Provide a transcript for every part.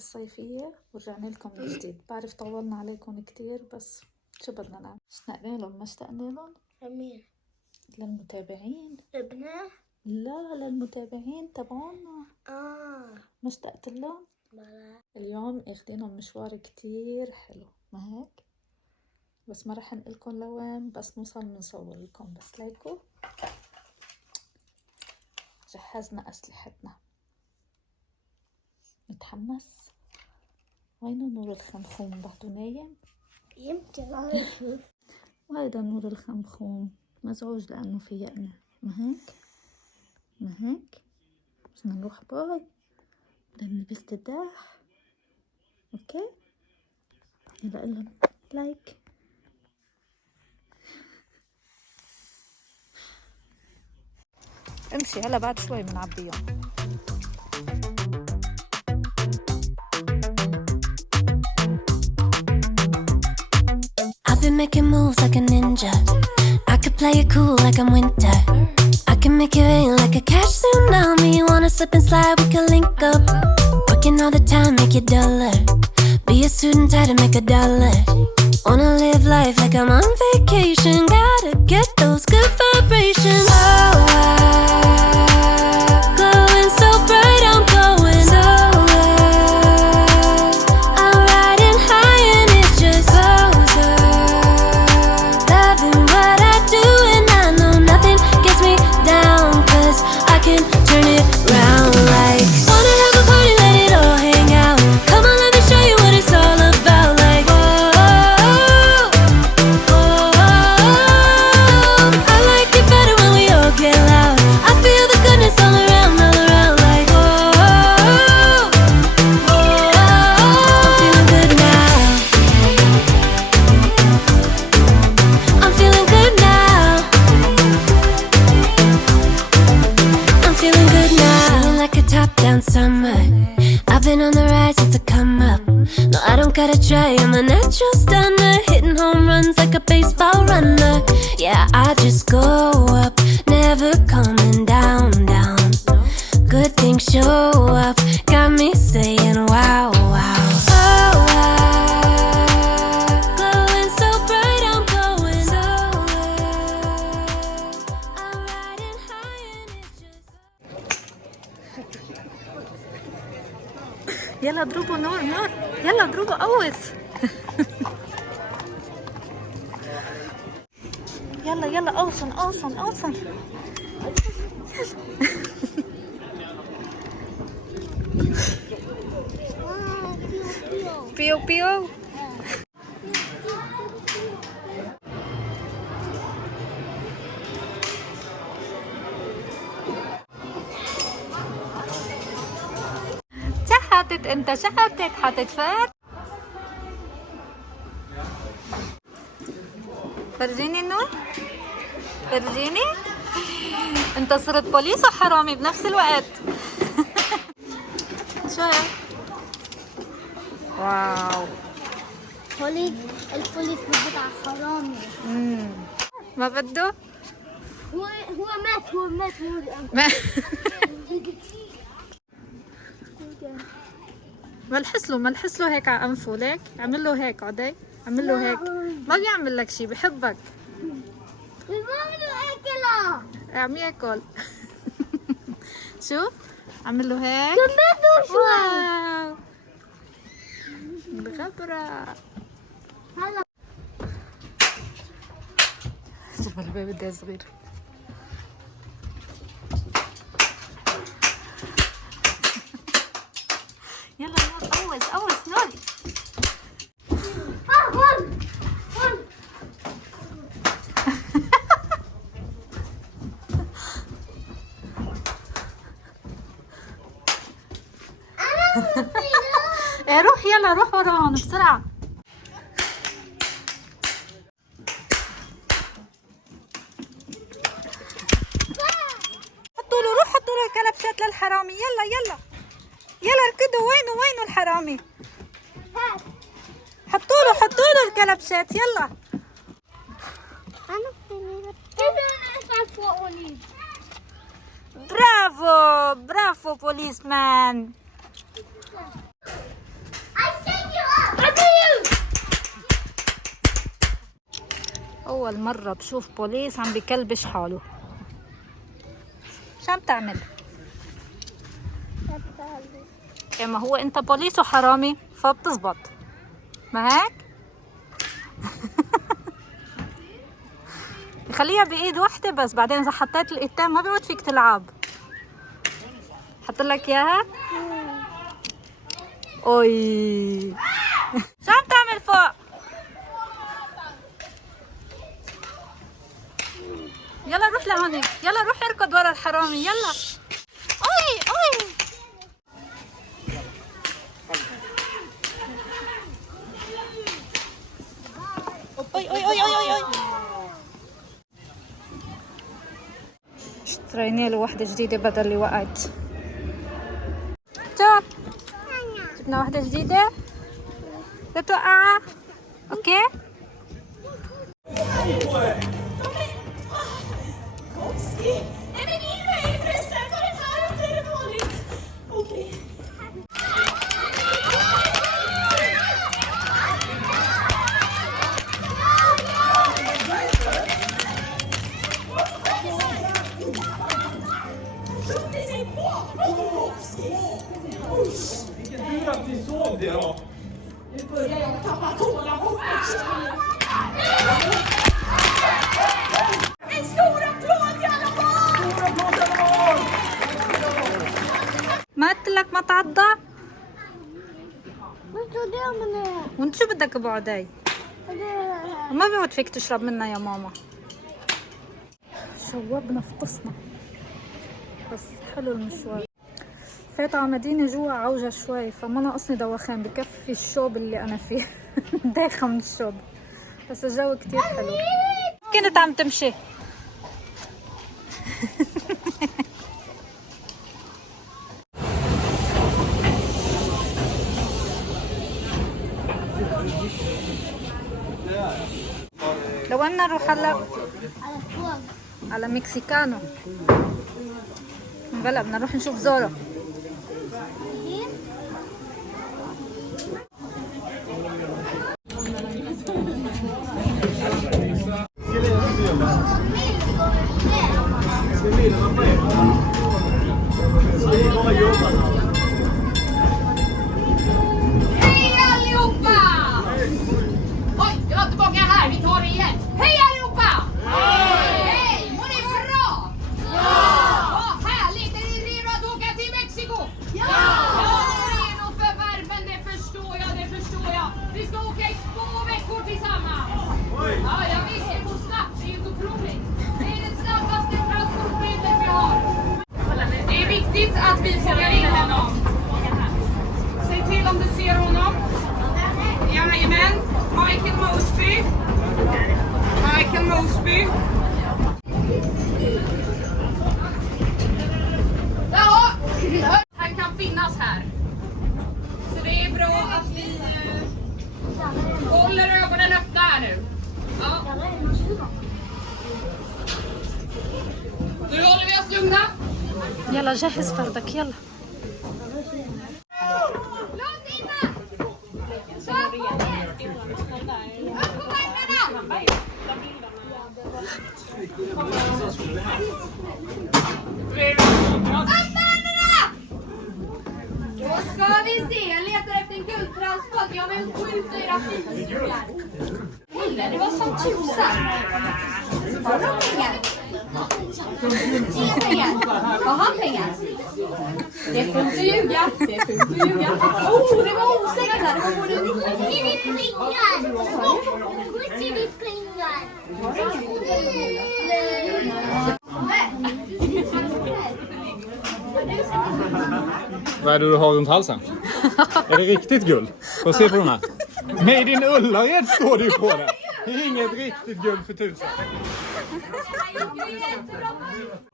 الصيفية ورجعنا لكم من جديد. بعرف طولنا عليكم كتير بس شو بدنا نعمل؟ اشتقنا لهم ما اشتقنا لهم؟ لمين؟ للمتابعين. ابنه؟ لا للمتابعين تبعونا. ما اشتقت لهم؟ بلا. اليوم اخدينهم مشوار كتير حلو ما هيك؟ بس ما رح نقلكم لوين، بس نوصل بنصور لكم. بس ليكو جهزنا أسلحتنا. متحمس؟ وينو نور الخمخوم؟ بعده نايم؟ يمكن أشوف. وهيدا نور الخمخوم مزعوج لأنه في يقنة. ما هيك؟ ما هيك؟ بدنا نروح باي، بدنا نلبس تداح. اوكي يلا قلن لايك. امشي هلا بعد شوي بنعبيهم. I've been making moves like a ninja. I could play it cool like I'm winter. I can make it rain like a cash tsunami. Wanna slip and slide, we can link up. Working all the time, make it duller. Be a student, try to make $1. Wanna live life like I'm on vacation. Gotta get those good vibrations. Oh, glowing so bright, I'm glowing so good. I'm riding high and it's just closer. Loving what I do and I know nothing gets me down. 'Cause I can turn it round like. Wanna have a party, let it all hang out. Come on, let me show you what it's all about. Like, I like it better when we all get loud. I feel the goodness all around, like, I'm feeling good now. I'm feeling good now. I'm feeling good now. Feeling like a top-down summer. I've been on the rise, it's a come up. No, I don't gotta try, I'm a natural stunner. Hitting home runs like a baseball runner. Yeah, I just go up, never coming down, down. Good things show up, got me saying wow, wow. Oh, wow. Glowing so bright, I'm glowing so good. I'm riding high and it's just. يلا اضربوا نور نور، يلا اضربوا قوس. يلا يلا اوصن اوصن اوصن. بيو بيو. شحتت انت شحتت حاطط فرد. فرجيني النور، فرجيني. انت صرت بوليس وحرامي بنفس الوقت. شو هيك؟ واو. البوليس بتاع حرامي. ما بده؟ هو مات ملحس له هيك على انفه. ليك اعمل له هيك عدي، اعمل له هيك. ما بيعمل لك شيء، بحبك. عم ياكل. شوف اعمل له هيك. واو الغبرة. هلا شوف البيبي ده صغير. يلا نور قوس قوس نور. ايه روح يلا روح وراهم بسرعة. حطوا له، روح حطوا له الكلبشات للحرامي. يلا يلا يلا اركضوا. وينه الحرامي؟ حطوا له الكلبشات يلا. برافو برافو بوليس مان. أول مرة بشوف بوليس عم بكلبش حاله. شو عم تعمل؟ ما هو أنت بوليس وحرامي فبتزبط، ما هيك؟ خليها بإيد واحدة بس، بعدين إذا حطيت الإيدتين ما بيعود فيك تلعب. حط لك إياها؟ أوي. شو عم تعمل فوق؟ يلا روح لهونيك، يلا روح اركض ورا الحرامي، يلا. أوي أوي. أوي أوي أوي أوي أوي. اشترينا له وحدة جديدة بدل اللي وقعت. شوف جبنا واحدة جديدة لا توقعها. اوكي ما قلت لك ما تعضى؟ وانت شو بدك بعدي؟ ما بيعود فيك تشرب منها يا ماما. شوبنا فطسنا بس حلو المشوار. فات على مدينة جوا عوجة شوي فما ناقصني دوخان، بكفي الشوب اللي أنا فيه. دايخة من الشوب بس الجو كتير حلو. كنت عم تمشي. لو أنا نروح هلا على مكسيكانو. بلا بدنا نروح نشوف زورو. Att vi fångar in honom. Säg till om du ser honom. Jajamän. Michael Mosby. Michael Mosby. Ja, han kan finnas här. Så det är bra att vi håller ögonen öppna här nu. Ja. Nu håller vi oss lugna. يلا جهز فردك يلا. Då ska vi se, jag letar efter en guldtransport. Jag vill 7-4 fiskar. Eller det var som tusan. Har de pengar? Ge pengar. Har han pengar? Det får inte ljuga. Det får inte ljuga. Oh, det var osäkert där. Det var både... Ge mig pengar! Ge mig pengar! Vad är det du har runt halsen? Är det riktigt guld? Får se på de här. Made in Ullared står det ju på det. Det är inget riktigt guld för 1000.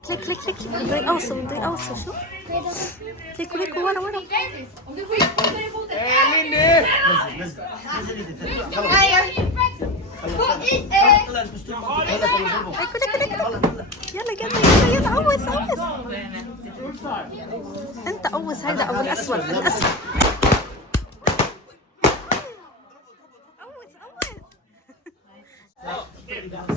كليك كليك كليك بدي اوصل بدي اوصل. شو كليك كليك ورا ورا. Om du skjuter i foten. Lindy! كليك كليك يلا يلا يلا قوس قوس. انت قوس هيدا او الاسود الاسود. قوس قوس.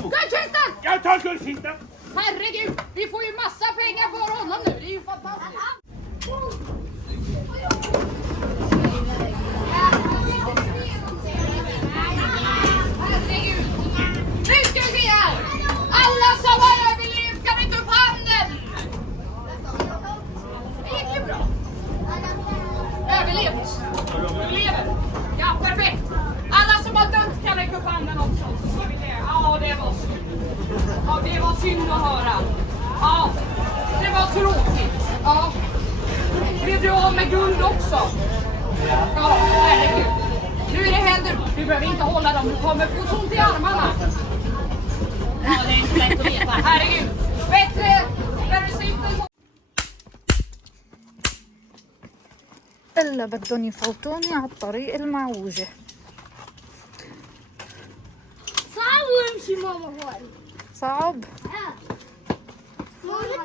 Guldkisten! Jag tar guldkisten! Herregud, vi får ju massa pengar för honom nu. Det är ju fantastiskt. Herregud. Nu ska vi se här. Alla som har överlevt kan inte upp handen. Det gick ju bra. Överlevt. Lever. Ja, perfekt. Alla som har dött kan räcka upp handen också. Så ser vi det. Ja, det var synd. Ja, det var synd att höra. Ja, det var tråkigt. Ja. Blev du av med guld också? Ja, herregud. Nu är det händer. Du behöver inte hålla dem. Du kommer få ont i armarna. Ja, det är inte lätt att veta. Herregud. Bättre syften. إلا بدهم يفوتوني على الطريق المعوجة. صعب امشي ماما هون. صعب؟ ماما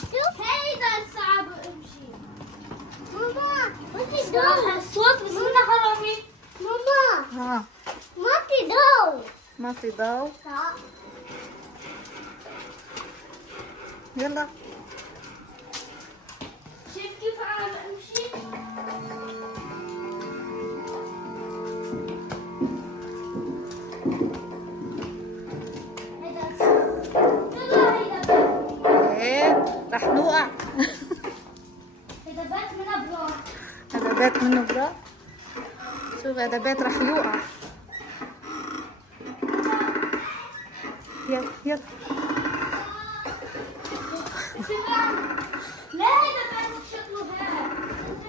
شوف هيدا صعب امشي. ماما بدي ضوء. الصوت بس انا حرامي. ماما ها ما في ضوء. ما في ضوء. يلا شوف كيف عم امشي. ايه رح نوقع. هذا بيت من ابراج. هذا بيت منه برا. شوف هذا بيت رح يوقع. يلا يلا لا هذا بيت شكله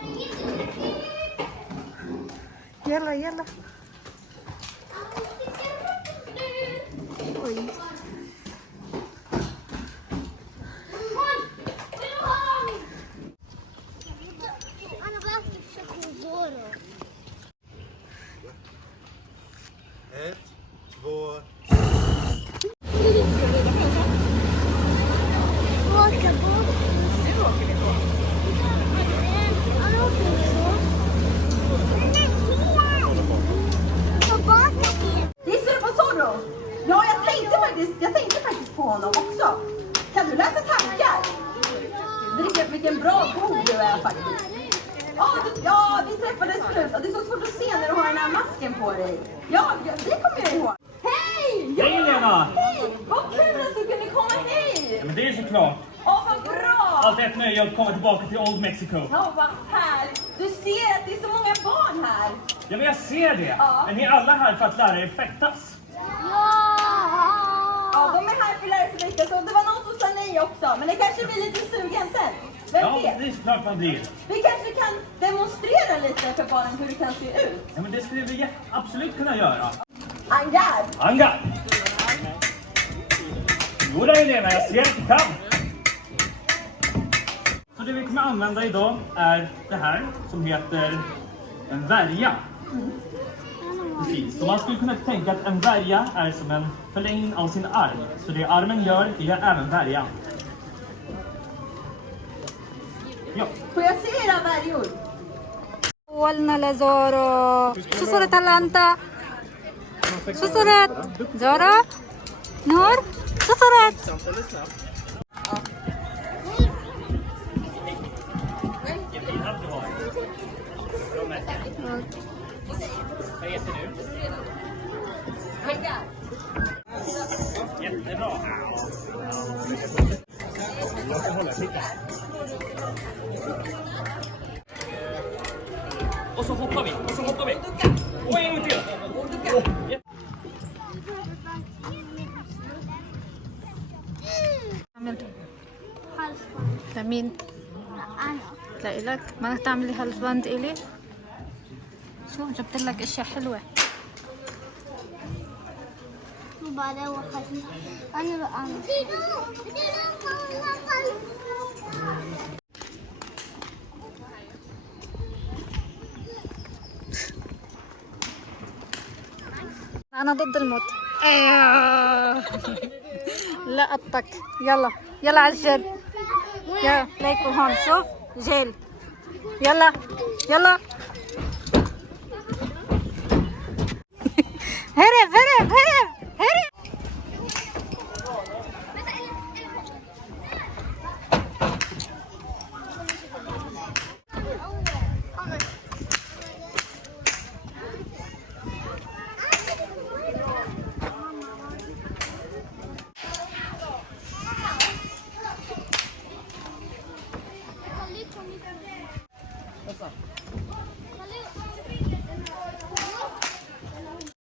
هيك. يلا يلا. طيب. أنا بكتب شكل زورو. 1, 2. Åka båt. Nu åker vi båt. Gissar du på Zorro? Ja, jag tänkte faktiskt på honom också. Kan du läsa tankar? Vilken bra bok du är faktiskt. Ja, vi träffades förut och det är så svårt att se när du har den här masken på dig. Ja, det kommer jag ihåg. Hej! Ja, Hej Lena! hej! Vad kul att du kunde komma hit! Ja, men det är såklart. Åh, vad bra! Alltid ett nöje att komma tillbaka till Old Mexico. Ja, vad härligt! Du ser att det är så många barn här. Ja, men jag ser det. Ja. Men ni är alla här för att lära er fäktas. Ja, de är här för att lära sig fäktas och det var någon som sa nej också. Men det kanske blir lite sugen sen. Vem Ja, vet? det är såklart man blir. Vi kanske kan demonstrera lite för barnen hur det kan se ut. Ja, men det skulle vi absolut kunna göra. Angar! Anga! Jo då Helena, jag ser att du kan. Så det vi kommer använda idag är det här som heter en värja. Precis, så man skulle kunna tänka att en värja är som en förlängning av sin arm. Så det armen gör, det gör även värjan. Ja. Får jag se era värjor? ولنا لزورو. شو صرت هلا انت؟ شو صرت؟ زورو؟ نور؟ شو صرت؟ Jättebra. Och så hoppar vi, och så hoppar vi. Och en gång till. halsband. لمين؟ أنا. لإلك؟ ما بدك تعملي هالباند إلي؟ شو جبت لك اشياء حلوة. وبعدين وقفني. أنا بقى. أنا ضد الموت. لا قطك. يلا يلا على الجيل. يلا ليكوا هون شوف جيل. يلا يلا هرب هرب هرب هرب.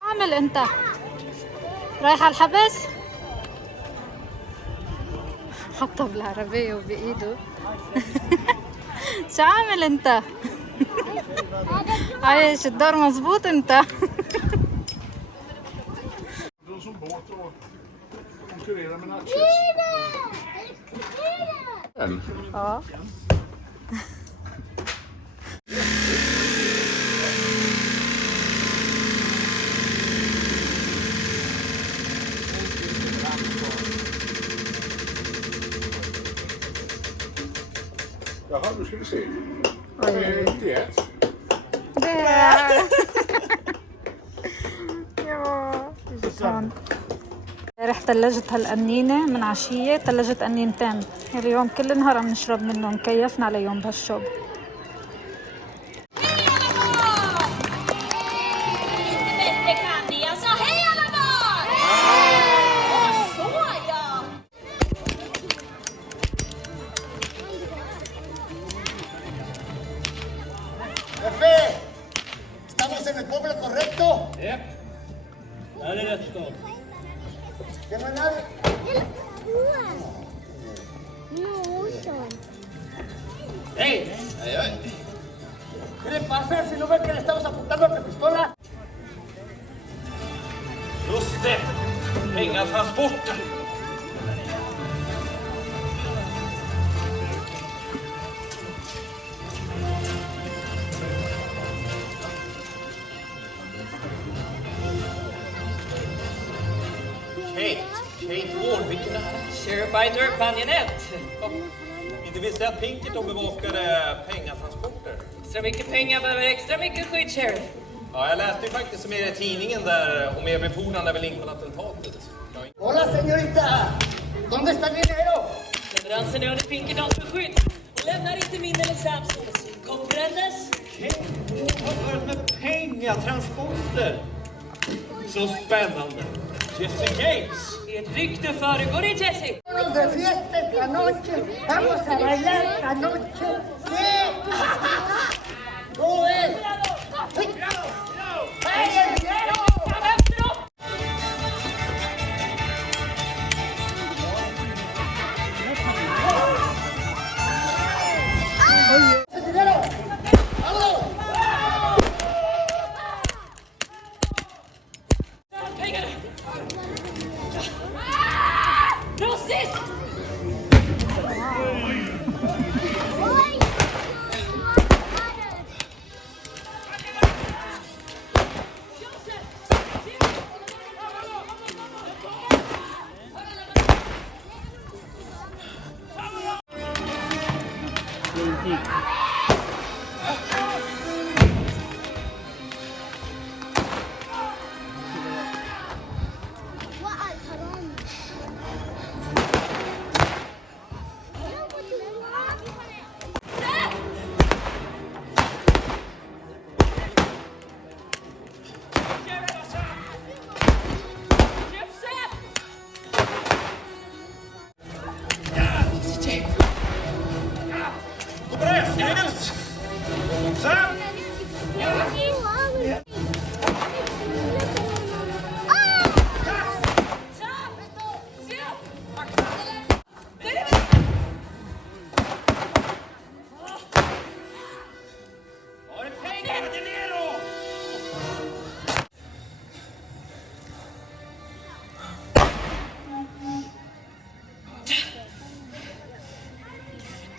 عامل انت رايح على الحبس؟ حطه بالعربية وبإيده. شو عامل انت؟ عايش الدور مزبوط انت. اه Jaha, nu ska vi se. Vad är det? امبارح ثلجت هالقنينة من عشية، ثلجت قنينتين. اليوم كل نهار عم نشرب منهم، كيفنا عليهم بهالشوب. Jefe, ¿estamos en el pueblo correcto? Dale rätt stad. ¿Que no hay nadie? ¡Ey! ¿Qué le pasa? Si no ven que le estamos apuntando a la pistola. Just det! Pengatransporten! Kate Ward, vilken är det? Sheriff Biter, Panjanet. Inte visste jag att Pinkerton bevakade pengatransporter. Extra mycket pengar behöver extra mycket skydd, Sheriff. Ja, jag läste ju faktiskt som er i tidningen där om er befordran över Lincoln-attentatet. Hola, señorita! ¿Dónde está el dinero? Leveransen är under Pinkertons beskydd och lämnar inte min eller Samsons. Komprendes? Kate Ward har med pengatransporter. Så spännande. Jesse James. Ett rykte föregår i Jesse. De fiesta esta noche. Vamos a bailar esta noche. ¡Sí! ¿Cómo es? ¡Ay, el dinero! ¡El dinero! ¡Vámonos! Pengarna! Rasist!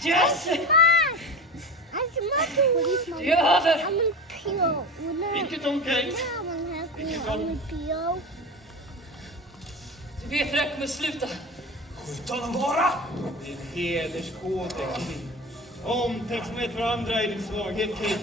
Jesse! Det är över! Pinkerton, Kate. Du vet hur det här kommer sluta. Skjut honom bara! Det är en hederskodex. Omtänksamhet för andra i din svaghet, Kate.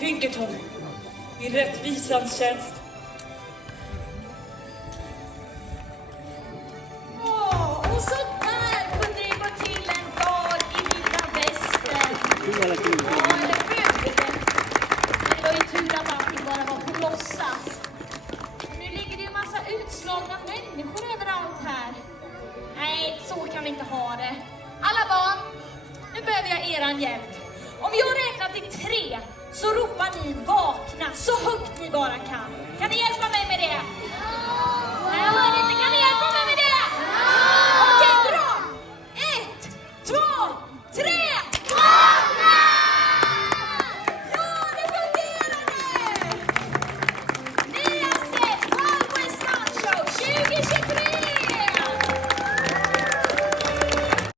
Pinkerton, i rättvisans tjänst. Och så där kunde det gå till en dag i vilda västern. Ja, eller hur? Men det var ju tur att allting bara var på låtsas. Men nu ligger det ju en massa utslagna människor överallt här. Nej, så kan vi inte ha det. Alla barn, nu behöver jag eran hjälp. Om jag räknar till 3 så ropar ni vakna så högt ni bara kan. Kan ni hjälpa mig med det?